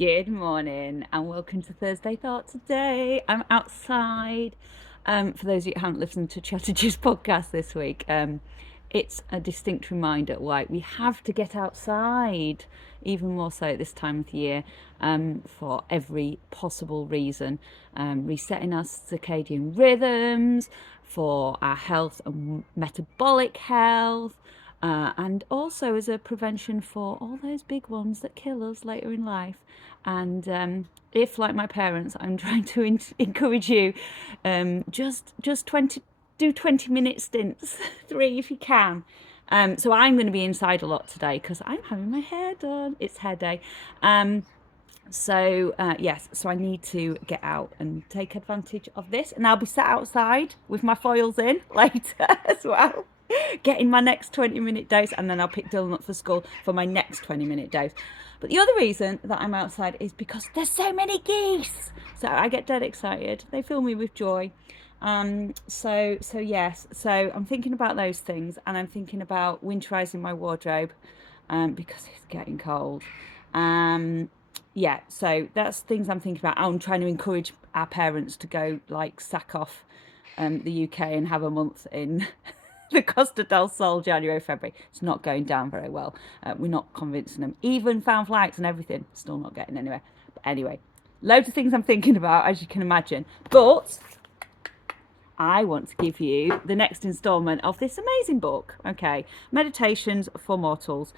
Good morning and welcome to Thursday Thought today. I'm outside. For those of you who haven't listened to Chatterjee's podcast this week, it's a distinct reminder why we have to get outside, even more so at this time of the year, for every possible reason. Resetting our circadian rhythms, for our health and metabolic health, and also as a prevention for all those big ones that kill us later in life. And if, like my parents, I'm trying to encourage you, just 20 minute stints, 3 if you can. So I'm going to be inside a lot today because I'm having my hair done. It's hair day. So I need to get out and take advantage of this, and I'll be sat outside with my foils in later as well, getting my next 20-minute dose, and then I'll pick Dylan up for school for my next 20-minute dose. But the other reason that I'm outside is because there's so many geese. So I get dead excited. They fill me with joy. Yes. So I'm thinking about those things, and I'm thinking about winterizing my wardrobe, because it's getting cold. So that's things I'm thinking about. I'm trying to encourage our parents to go like sack off the UK and have a month in the Costa del Sol, January, February. It's not going down very well. We're not convincing them. Even found flights and everything, still not getting anywhere. But anyway, loads of things I'm thinking about, as you can imagine. But I want to give you the next installment of this amazing book. Okay, Meditations for Mortals.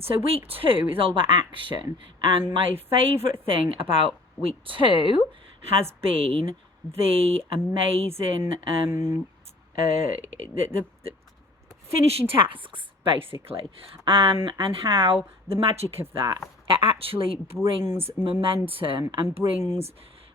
So week 2 is all about action, and my favourite thing about week 2 has been the amazing the finishing tasks, basically, and how the magic of that, it actually brings momentum and brings,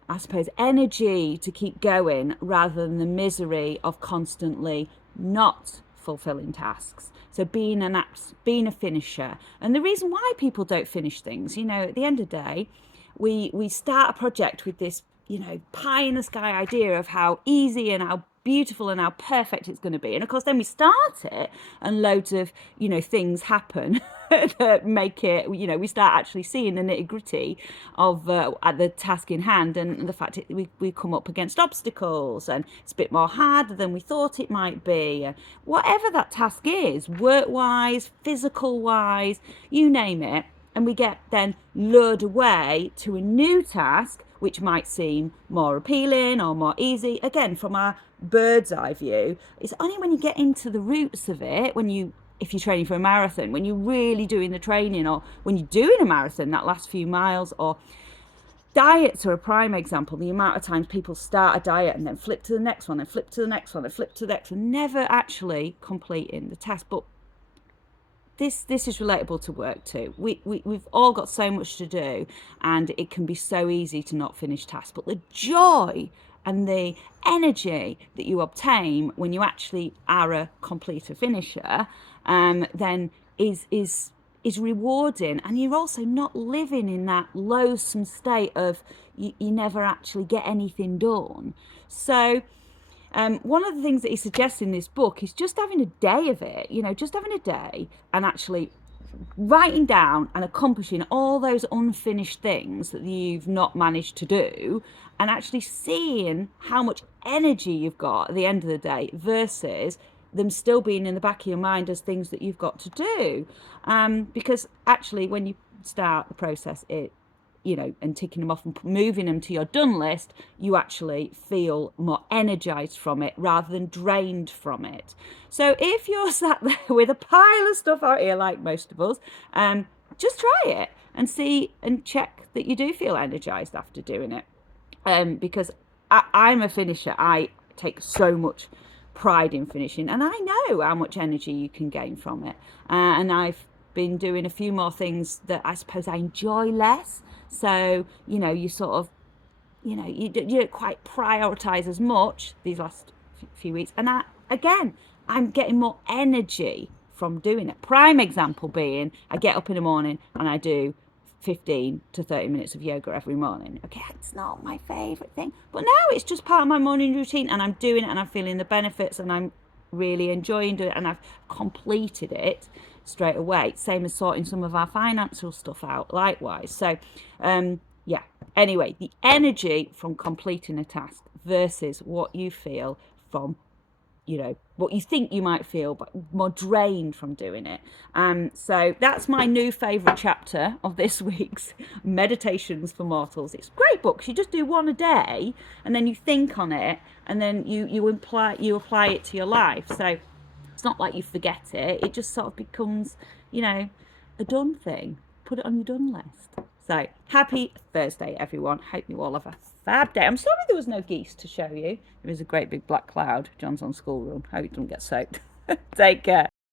I suppose, energy to keep going rather than the misery of constantly not fulfilling tasks. So being a finisher. And the reason why people don't finish things, at the end of the day, we start a project with this, pie in the sky idea of how easy and how beautiful and how perfect it's going to be. And of course, then we start it and loads of, things happen that make it, we start actually seeing the nitty gritty of at the task in hand, and the fact that we come up against obstacles, and it's a bit more harder than we thought it might be. Whatever that task is, work-wise, physical-wise, you name it, and we get then lured away to a new task which might seem more appealing or more easy. Again, from our bird's eye view, it's only when you get into the roots of it, if you're training for a marathon, when you're really doing the training, or when you're doing a marathon, that last few miles, or diets are a prime example. The amount of times people start a diet and then flip to the next one and flip to the next one and flip to the next one, never actually completing the task. But this is relatable to work too. We've all got so much to do, and it can be so easy to not finish tasks. But the joy and the energy that you obtain when you actually are a completer finisher, then is rewarding, and you're also not living in that loathsome state of you never actually get anything done. So one of the things that he suggests in this book is just having a day of it, just having a day and actually writing down and accomplishing all those unfinished things that you've not managed to do, and actually seeing how much energy you've got at the end of the day versus them still being in the back of your mind as things that you've got to do. Because actually, when you start the process, and ticking them off and moving them to your done list, you actually feel more energized from it rather than drained from it. So if you're sat there with a pile of stuff out here, like most of us, just try it and see and check that you do feel energized after doing it. Because I'm a finisher. I take so much pride in finishing, and I know how much energy you can gain from it. And I've been doing a few more things that I suppose I enjoy less. So, you sort of, you don't quite prioritize as much these last few weeks. And I'm getting more energy from doing it. Prime example being, I get up in the morning and I do 15 to 30 minutes of yoga every morning. Okay, it's not my favorite thing, but now it's just part of my morning routine, and I'm doing it and I'm feeling the benefits, and I'm really enjoying doing it, and I've completed it. straight away. Same as sorting some of our financial stuff out, likewise. So, yeah. Anyway, the energy from completing a task versus what you feel from, what you think you might feel, but more drained from doing it. So that's my new favourite chapter of this week's Meditations for Mortals. It's a great book. You just do one a day, and then you think on it, and then you apply it to your life. So it's not like you forget it. It just sort of becomes, a done thing. Put it on your done list. So happy Thursday, everyone. Hope you all have a fab day. I'm sorry there was no geese to show you. There is a great big black cloud. John's on school run. Hope it doesn't get soaked. Take care.